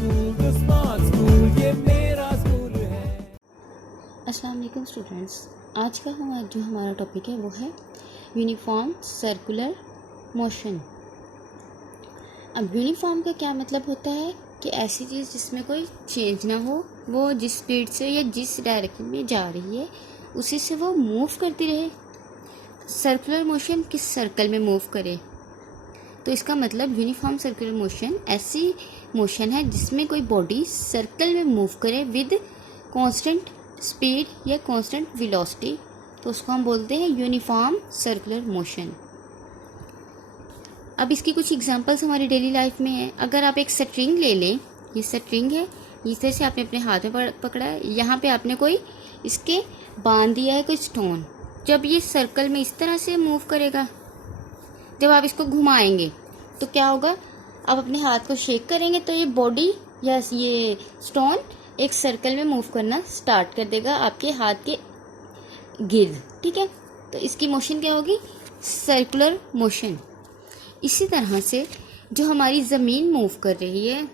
अस्सलाम वालेकुम स्टूडेंट्स। आज का जो हमारा टॉपिक है वो है यूनिफॉर्म सर्कुलर मोशन। अब यूनिफॉर्म का क्या मतलब होता है कि ऐसी चीज़ जिसमें कोई चेंज ना हो, वो जिस स्पीड से या जिस डायरेक्शन में जा रही है उसी से वो मूव करती रहे। सर्कुलर मोशन किस सर्कल में मूव करे, तो इसका मतलब यूनिफॉर्म सर्कुलर मोशन ऐसी मोशन है जिसमें कोई बॉडी सर्कल में मूव करे विद कांस्टेंट स्पीड या कांस्टेंट वेलोसिटी, तो उसको हम बोलते हैं यूनिफॉर्म सर्कुलर मोशन। अब इसकी कुछ एग्जांपल्स हमारी डेली लाइफ में है। अगर आप एक स्ट्रिंग ले लें, ये स्ट्रिंग है, इस तरह से आपने अपने हाथ में पकड़ा है, यहाँ पे आपने कोई इसके बांध दिया है कोई स्टोन। जब ये सर्कल में इस तरह से मूव करेगा, जब आप इसको घुमाएंगे तो क्या होगा, आप अपने हाथ को शेक करेंगे तो ये बॉडी या ये स्टोन एक सर्कल में मूव करना स्टार्ट कर देगा आपके हाथ के गिर्द। ठीक है, तो इसकी मोशन क्या होगी, सर्कुलर मोशन। इसी तरह से जो हमारी ज़मीन मूव कर रही है,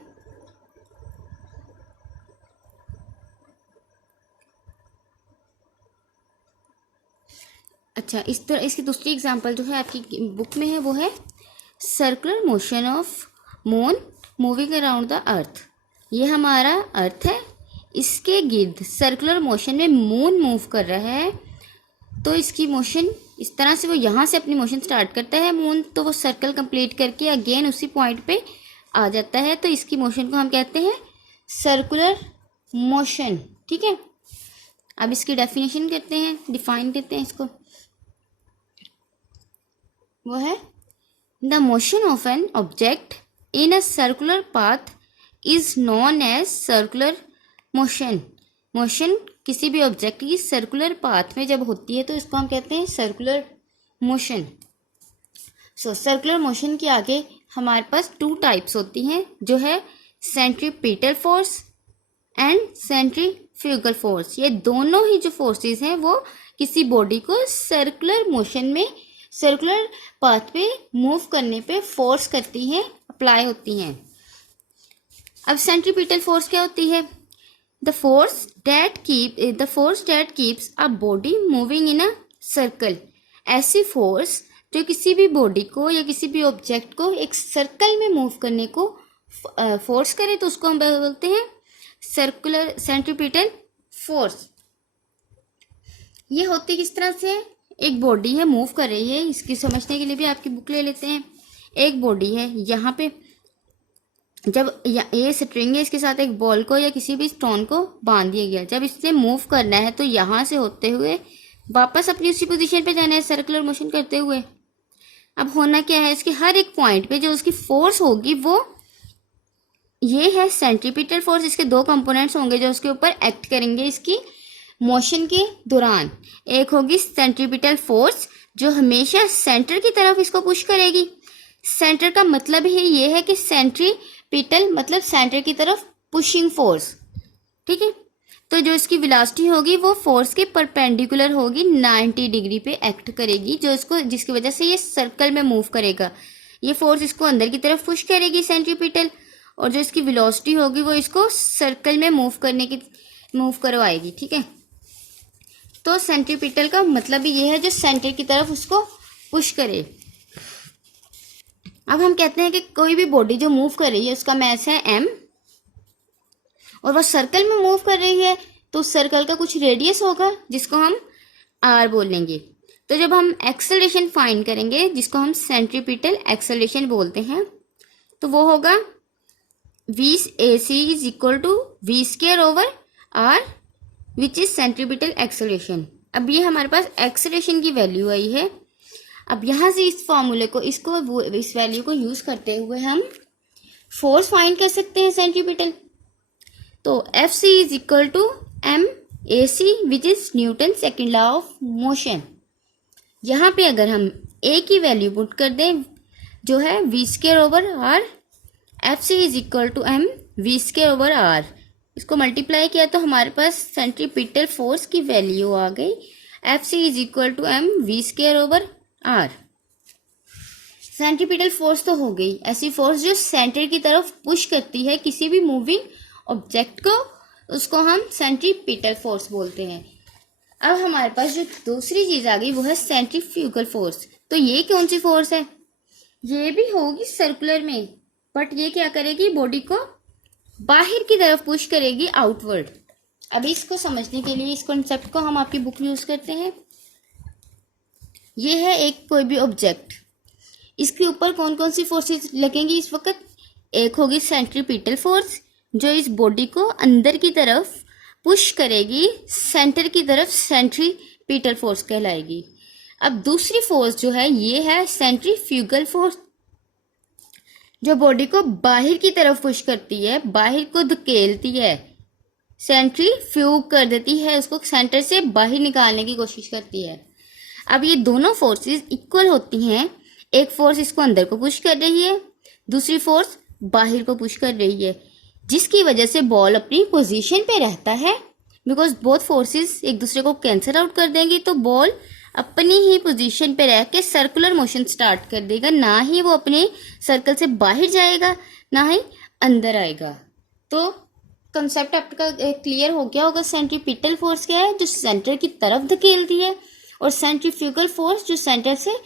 अच्छा इस तरह इसकी दूसरी एग्जांपल जो है आपकी बुक में है वो है circular motion of moon moving around the earth. ये हमारा अर्थ है, इसके गिर्द सर्कुलर मोशन में मून मूव कर रहा है, तो इसकी मोशन इस तरह से वो यहाँ से अपनी मोशन स्टार्ट करता है मून, तो वो सर्कल कंप्लीट करके अगेन उसी पॉइंट पे आ जाता है, तो इसकी मोशन को हम कहते हैं सर्कुलर मोशन। ठीक है, अब इसकी डेफिनेशन करते हैं, डिफाइन करते हैं इसको। वो है the motion of an object in a circular path is known as circular motion. Motion किसी भी ऑब्जेक्ट की सर्कुलर पाथ में जब होती है तो इसको हम कहते हैं सर्कुलर मोशन। सो सर्कुलर मोशन के आगे हमारे पास टू टाइप्स होती हैं, जो है centripetal force and centrifugal force. ये दोनों ही जो फोर्सेस हैं वो किसी बॉडी को सर्कुलर मोशन में सर्कुलर पाथ पे मूव करने पे फोर्स करती हैं, अप्लाई होती हैं। अब सेंट्रीपिटल फोर्स क्या होती है, the force that keeps a body moving in a circle। ऐसी फोर्स जो किसी भी बॉडी को या किसी भी ऑब्जेक्ट को एक सर्कल में मूव करने को फोर्स करे, तो उसको हम बोलते हैं सर्कुलर सेंट्रीपिटल फोर्स। ये होती किस तरह से, एक बॉडी है मूव कर रही है, इसकी समझने के लिए भी आपकी बुक ले लेते हैं। एक बॉडी है, यहाँ पे जब ये स्ट्रिंग है, इसके साथ एक बॉल को या किसी भी स्टोन को बांध दिया गया, जब इसने मूव करना है तो यहाँ से होते हुए वापस अपनी उसी पोजीशन पे जाना है सर्कुलर मोशन करते हुए। अब होना क्या है, इसके हर एक पॉइंट पे जो उसकी फोर्स होगी वो ये है सेंट्रीपिटल फोर्स। इसके दो कंपोनेंट्स होंगे जो उसके ऊपर एक्ट करेंगे इसकी मोशन के दौरान। एक होगी सेंट्रीपिटल फोर्स जो हमेशा सेंटर की तरफ इसको पुश करेगी। सेंटर का मतलब ही ये है कि सेंट्रीपिटल मतलब सेंटर की तरफ पुशिंग फोर्स। ठीक है, तो जो इसकी वेलोसिटी होगी वो फोर्स के परपेंडिकुलर होगी, 90 डिग्री पे एक्ट करेगी, जो इसको जिसकी वजह से ये सर्कल में मूव करेगा। ये फोर्स इसको अंदर की तरफ पुश करेगी सेंट्रीपिटल, और जो इसकी वेलोसिटी होगी वो इसको सर्कल में मूव करवाएगी। ठीक है, तो सेंट्रीपिटल का मतलब ही ये है जो सेंटर की तरफ उसको पुश करे। अब हम कहते हैं कि कोई भी बॉडी जो मूव कर रही है उसका मास है m, और वह सर्कल में मूव कर रही है तो उस सर्कल का कुछ रेडियस होगा जिसको हम r बोलेंगे। तो जब हम एक्सेलरेशन फाइंड करेंगे जिसको हम सेंट्रीपिटल एक्सेलरेशन बोलते हैं, तो वो होगा VAC is equal to V square over r which is centripetal acceleration. अब ये हमारे पास एक्सेलरेशन की वैल्यू आई है। अब यहाँ से इस फॉर्मूले को इस वैल्यू को यूज करते हुए हम फोर्स फाइंड कर सकते हैं सेंट्रीपिटल। तो FC is equal to MAC which is Newton second law of motion. यहाँ पे अगर हम A की वैल्यू पुट कर दें जो है V square over R, FC is equal to V square over R, इसको मल्टीप्लाई किया तो हमारे पास सेंट्रीपिटल फोर्स की वैल्यू आ गई FC is equal to V square over R। Centripetal force तो हो गई, ऐसी फोर्स जो सेंटर की तरफ पुश करती है किसी भी मूविंग ऑब्जेक्ट को, उसको हम सेंट्रीपिटल फोर्स बोलते हैं। अब हमारे पास जो दूसरी चीज आ गई वो है सेंट्रीफ्यूगल फोर्स। तो ये कौन सी फोर्स है? ये भी होगी सर्कुलर में, बट ये क्या करेगी, बॉडी को बाहर की तरफ पुश करेगी, आउटवर्ड। अभी इसको समझने के लिए इस कॉन्सेप्ट को हम आपकी बुक यूज करते हैं। ये है एक कोई भी ऑब्जेक्ट, इसके ऊपर कौन कौन सी फोर्सेस लगेंगी इस वक्त? एक होगी सेंट्रीपिटल फोर्स जो इस बॉडी को अंदर की तरफ पुश करेगी, सेंटर की तरफ, सेंट्रीपिटल फोर्स कहलाएगी। अब दूसरी फोर्स जो है ये है सेंट्रीफ्यूगल फोर्स, जो बॉडी को बाहर की तरफ पुश करती है, बाहर को धकेलती है, सेंट्रीफ्यूग कर देती है, उसको सेंटर से बाहर निकालने की कोशिश करती है। अब ये दोनों फोर्सेस इक्वल होती हैं, एक फोर्स इसको अंदर को पुश कर रही है, दूसरी फोर्स बाहर को पुश कर रही है, जिसकी वजह से बॉल अपनी पोजीशन पे रहता है। बिकॉज बोथ फोर्सेस एक दूसरे को कैंसिल आउट कर देंगी, तो बॉल अपनी ही पोजीशन पे रह के सर्कुलर मोशन स्टार्ट कर देगा, ना ही वो अपने सर्कल से बाहर जाएगा ना ही अंदर आएगा। तो कंसेप्ट आपका क्लियर हो गया होगा। सेंट्रीपिटल फोर्स क्या है? जो सेंटर की तरफ धकेलती है, और सेंट्रीफ्यूगल फोर्स जो सेंटर से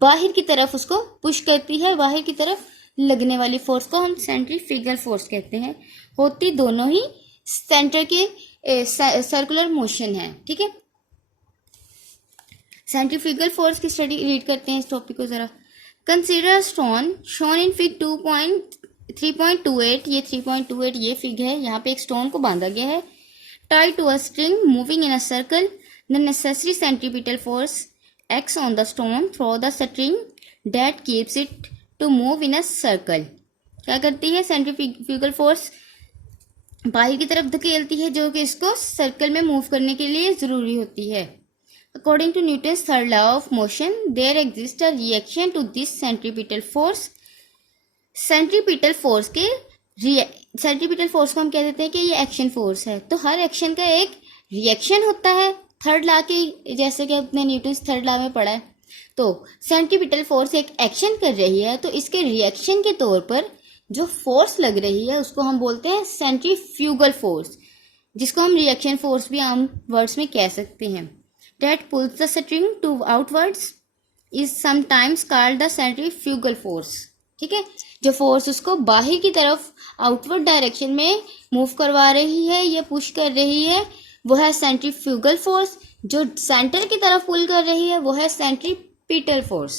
बाहर की तरफ उसको पुश करती है, बाहर की तरफ लगने वाली फोर्स को हम सेंट्रीफ्यूगल फोर्स कहते हैं। होती दोनों ही सेंटर के सर्कुलर मोशन है, ठीक है। सेंट्रीफ्यूगल फोर्स की स्टडी रीड करते हैं इस टॉपिक को जरा। Consider stone shown in fig 3.28, ये 3.28 ये फिग है, यहाँ पे एक स्टोन को बांधा गया है, tie to a string moving in a circle, the necessary centripetal force acts on the stone through the string that keeps it to move in a circle. क्या करती है सेंट्रीफ्यूगल फोर्स? बाहर की तरफ धकेलती है, जो कि इसको सर्कल में मूव करने के लिए जरूरी होती है। According to Newton's third law of motion, there exists a reaction to this centripetal force. Centripetal force के सेंट्रीपिटल फोर्स को हम कह देते हैं कि ये एक्शन फोर्स है। तो हर एक्शन का एक रिएक्शन होता है, थर्ड लॉ के, जैसे कि आपने न्यूटन्स थर्ड लॉ में पढ़ा है। तो सेंट्रीपिटल फोर्स एक एक्शन कर रही है, तो इसके रिएक्शन के तौर पर जो फोर्स लग रही है उसको हम बोलते हैं सेंट्रीफ्यूगल फोर्स, जिसको हम रिएक्शन फोर्स भी आम वर्ड्स में कह सकते हैं। That pulls the string to outwards is sometimes called the centrifugal force। ठीक है, जो फोर्स उसको बाहर की तरफ आउटवर्ड डायरेक्शन में मूव करवा रही है या पुश कर रही है वो है सेंट्रीफ्यूगल फोर्स, जो सेंटर की तरफ पुल कर रही है वो है सेंट्रीपिटल फोर्स।